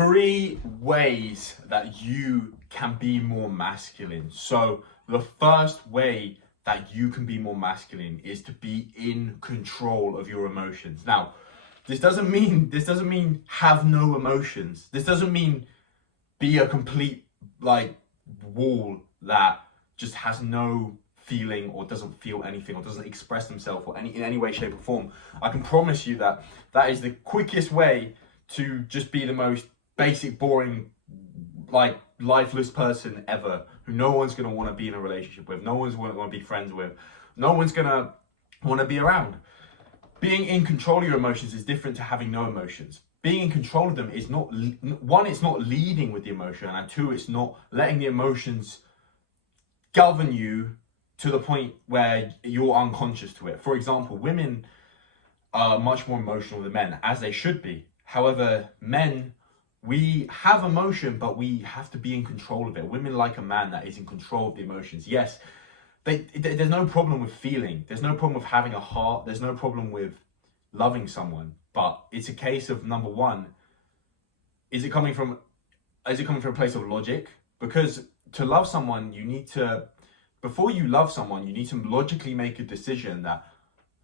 3 ways that you can be more masculine. So the first way that you can be more masculine is to be in control of your emotions. Now, this doesn't mean have no emotions. This doesn't mean be a complete like wall that just has no feeling or doesn't feel anything or doesn't express themselves or in any way, shape or form. I can promise you that that is the quickest way to just be the most basic, boring, like lifeless person ever, who no one's gonna want to be in a relationship with, no one's gonna want to be friends with, no one's gonna want to be around. Being in control of your emotions is different to having no emotions. Being in control of them is not, one, it's not leading with the emotion, and two, it's not letting the emotions govern you to the point where you're unconscious to it. For example, women are much more emotional than men, as they should be. However, men, we have emotion, but we have to be in control of it. Women like a man that is in control of the emotions. Yes, there's no problem with feeling. There's no problem with having a heart. There's no problem with loving someone. But it's a case of, number one, is it coming from a place of logic? Because to love someone, before you love someone, you need to logically make a decision that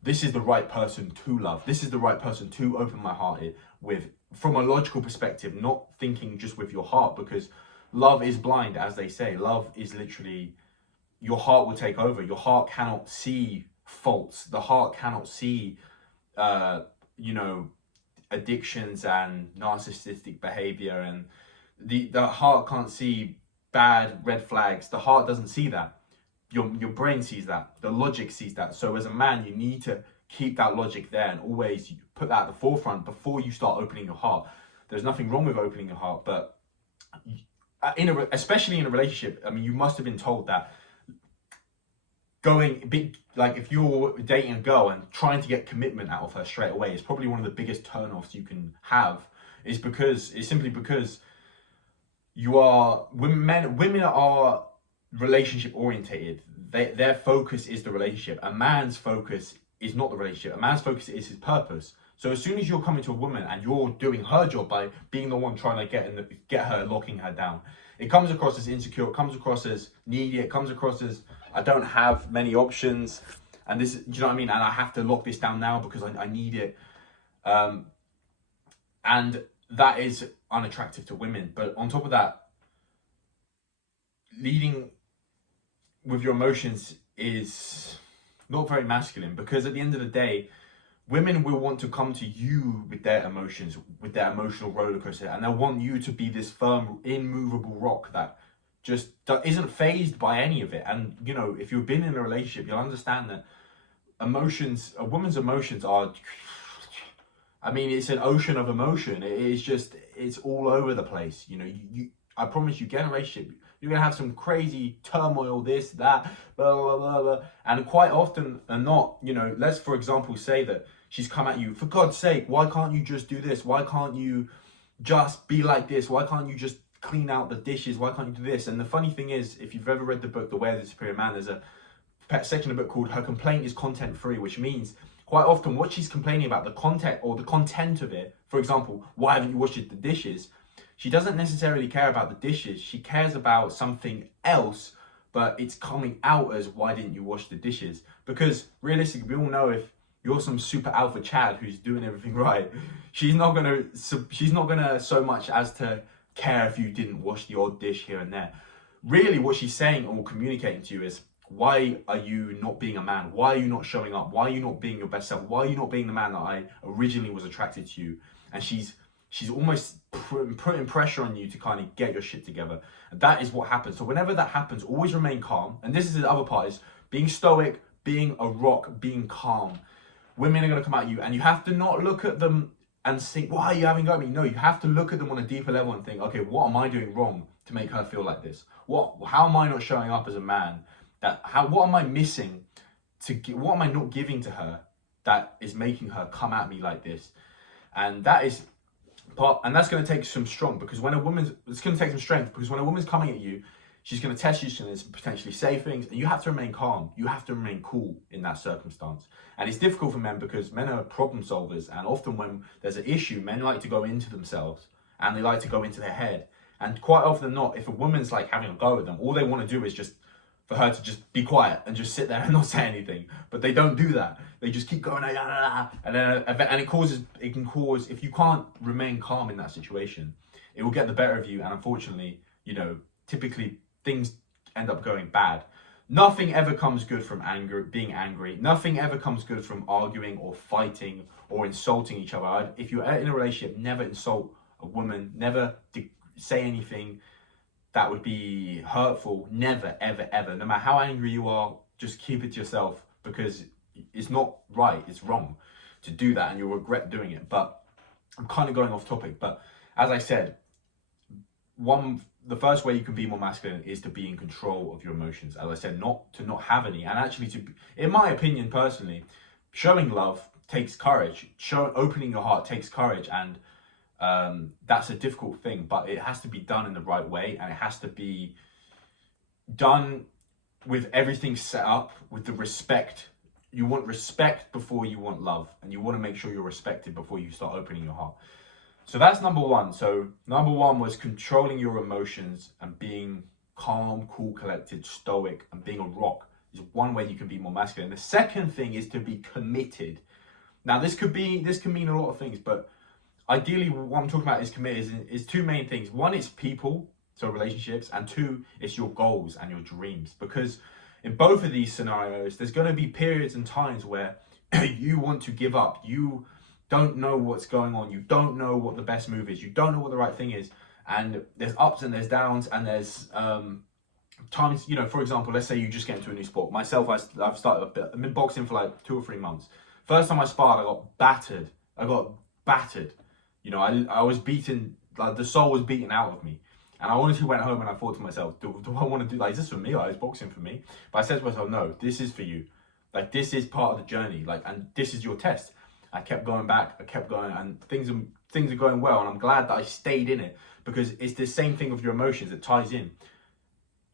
this is the right person to love. This is the right person to open my heart with, from a logical perspective, not thinking just with your heart, because love is blind, as they say. Love is literally, your heart will take over. Your heart cannot see faults. The heart cannot see, addictions and narcissistic behavior, and the heart can't see bad red flags. The heart doesn't see that. Your brain sees that. The logic sees that. So as a man, you need to keep that logic there and always put that at the forefront before you start opening your heart. There's nothing wrong with opening your heart, but especially in a relationship, I mean, you must have been told that going big, like if you're dating a girl and trying to get commitment out of her straight away, is probably one of the biggest turnoffs you can have. It's simply because women are relationship orientated. Their focus is the relationship. A man's focus is not the relationship. A man's focus is his purpose. So as soon as you're coming to a woman and you're doing her job by being the one trying to get her, locking her down, it comes across as insecure. It comes across as needy. It comes across as, I don't have many options, and this, do you know what I mean? And I have to lock this down now because I need it. And that is unattractive to women. But on top of that, leading with your emotions is not very masculine, because at the end of the day, women will want to come to you with their emotions, with their emotional roller coaster, and they'll want you to be this firm, immovable rock that just isn't phased by any of it. And if you've been in a relationship, you'll understand that a woman's emotions are, I mean, it's an ocean of emotion. It's all over the place. I promise you, get in a relationship, you're gonna have some crazy turmoil, this, that, blah, blah, blah, blah. And quite often and not, let's for example say that she's come at you, for God's sake, why can't you just do this? Why can't you just be like this? Why can't you just clean out the dishes? Why can't you do this? And the funny thing is, if you've ever read the book The Way of the Superior Man, there's a section of the book called Her Complaint is Content Free, which means quite often what she's complaining about, the content or the content of it, for example, why haven't you washed the dishes? She doesn't necessarily care about the dishes. She cares about something else, but it's coming out as, why didn't you wash the dishes? Because realistically, we all know if you're some super alpha Chad who's doing everything right, she's not gonna so much as to care if you didn't wash the odd dish here and there. Really, what she's saying or communicating to you is, why are you not being a man? Why are you not showing up? Why are you not being your best self? Why are you not being the man that I originally was attracted to you? And she's almost putting pressure on you to kind of get your shit together. And that is what happens. So whenever that happens, always remain calm. And this is the other part, is being stoic, being a rock, being calm. Women are going to come at you, and you have to not look at them and think, why are you having a go at me? No, you have to look at them on a deeper level and think, okay, what am I doing wrong to make her feel like this? How am I not showing up as a man? What am I missing what am I not giving to her that is making her come at me like this? And that's going to take some strength, because it's going to take some strength, because when a woman's coming at you, she's going to test you, she's going to potentially say things, and you have to remain calm. You have to remain cool in that circumstance. And it's difficult for men, because men are problem solvers, and often when there's an issue, men like to go into themselves and they like to go into their head. And quite often than not, if a woman's like having a go at them, all they want to do is just for her to just be quiet and just sit there and not say anything. But they don't do that. They just keep going, and then it can cause, if you can't remain calm in that situation, it will get the better of you. And unfortunately, you know, typically things end up going bad. Nothing ever comes good from being angry. Nothing ever comes good from arguing or fighting or insulting each other. If you're in a relationship, never insult a woman, never say anything that would be hurtful. Never, ever, ever. No matter how angry you are, just keep it to yourself, because it's not right, it's wrong to do that, and you'll regret doing it. But I'm kind of going off topic, but as I said, the first way you can be more masculine is to be in control of your emotions. As I said, not to not have any, and actually in my opinion personally, showing love takes courage. Opening your heart takes courage, and that's a difficult thing, but it has to be done in the right way, and it has to be done with everything set up with the respect. You want respect before you want love, and you want to make sure you're respected before you start opening your heart. So that's number one. So number one was controlling your emotions and being calm, cool, collected, stoic, and being a rock is one way you can be more masculine. The second thing is to be committed. Now this can mean a lot of things, but ideally what I'm talking about is committed is two main things. One is people, so relationships, and two, it's your goals and your dreams. Because in both of these scenarios, there's going to be periods and times where you want to give up. You don't know what's going on. You don't know what the best move is. You don't know what the right thing is. And there's ups and there's downs, and there's times, you know, for example, let's say you just get into a new sport. Myself, I've been boxing for like 2 or 3 months. First time I sparred, I got battered. You know, I was beaten, like the soul was beaten out of me. And I honestly went home and I thought to myself, do I want to do, like, is this for me? Like, is boxing for me? But I said to myself, no, this is for you. Like, this is part of the journey. Like, and this is your test. I kept going back, I kept going, and things are going well. And I'm glad that I stayed in it, because it's the same thing with your emotions. It ties in.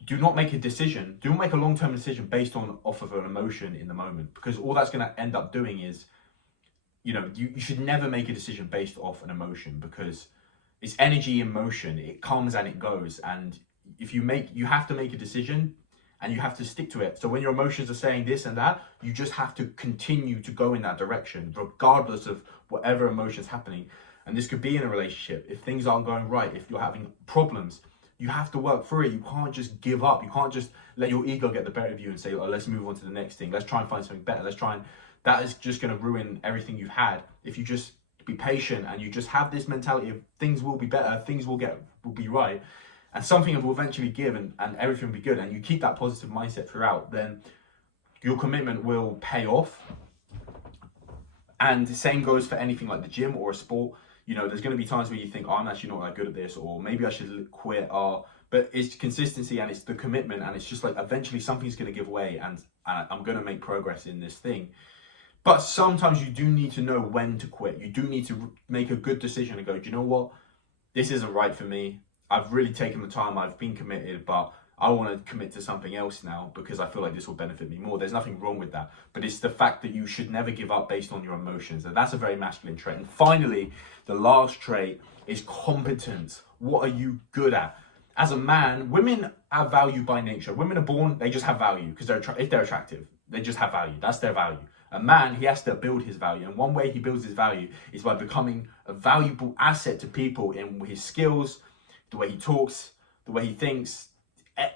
Do not make a decision. Do not make a long-term decision based off of an emotion in the moment, because all that's going to end up doing is, you know, you should never make a decision based off an emotion, because it's energy in motion. It comes and it goes. And if you have to make a decision and you have to stick to it. So when your emotions are saying this and that, you just have to continue to go in that direction, regardless of whatever emotion's happening. And this could be in a relationship. If things aren't going right, if you're having problems, you have to work through it. You can't just give up. You can't just let your ego get the better of you and say, oh, let's move on to the next thing. Let's try and find something better. That is just going to ruin everything you've had. If you just be patient and you just have this mentality of things will be better, things will be right, and something will eventually give, and everything will be good, and you keep that positive mindset throughout, then your commitment will pay off. And the same goes for anything like the gym or a sport. You know, there's going to be times where you think, oh, I'm actually not that good at this, or maybe I should quit, but it's consistency and it's the commitment, and it's just like eventually something's going to give way, and I'm going to make progress in this thing. But sometimes you do need to know when to quit. You do need to make a good decision and go, do you know what? This isn't right for me. I've really taken the time. I've been committed, but I want to commit to something else now because I feel like this will benefit me more. There's nothing wrong with that. But it's the fact that you should never give up based on your emotions. And that's a very masculine trait. And finally, the last trait is competence. What are you good at? As a man, women have value by nature. Women are born, they just have value because if they're attractive, they just have value. That's their value. A man, he has to build his value. And one way he builds his value is by becoming a valuable asset to people in his skills, the way he talks, the way he thinks,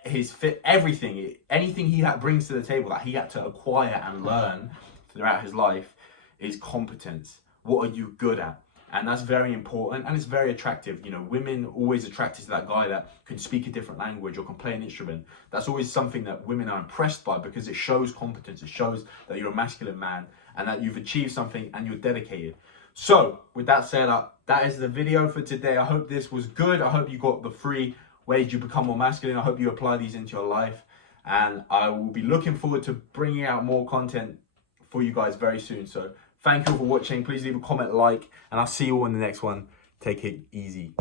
his fit, everything. Anything he brings to the table that he had to acquire and learn throughout his life is competence. What are you good at? And that's very important, and it's very attractive. You know, women are always attracted to that guy that can speak a different language or can play an instrument. That's always something that women are impressed by, because it shows competence. It shows that you're a masculine man and that you've achieved something and you're dedicated. So with that said, that is the video for today. I hope this was good. I hope you got the 3 ways you become more masculine. I hope you apply these into your life, and I will be looking forward to bringing out more content for you guys very soon. So thank you all for watching. Please leave a comment, like, and I'll see you all in the next one. Take it easy.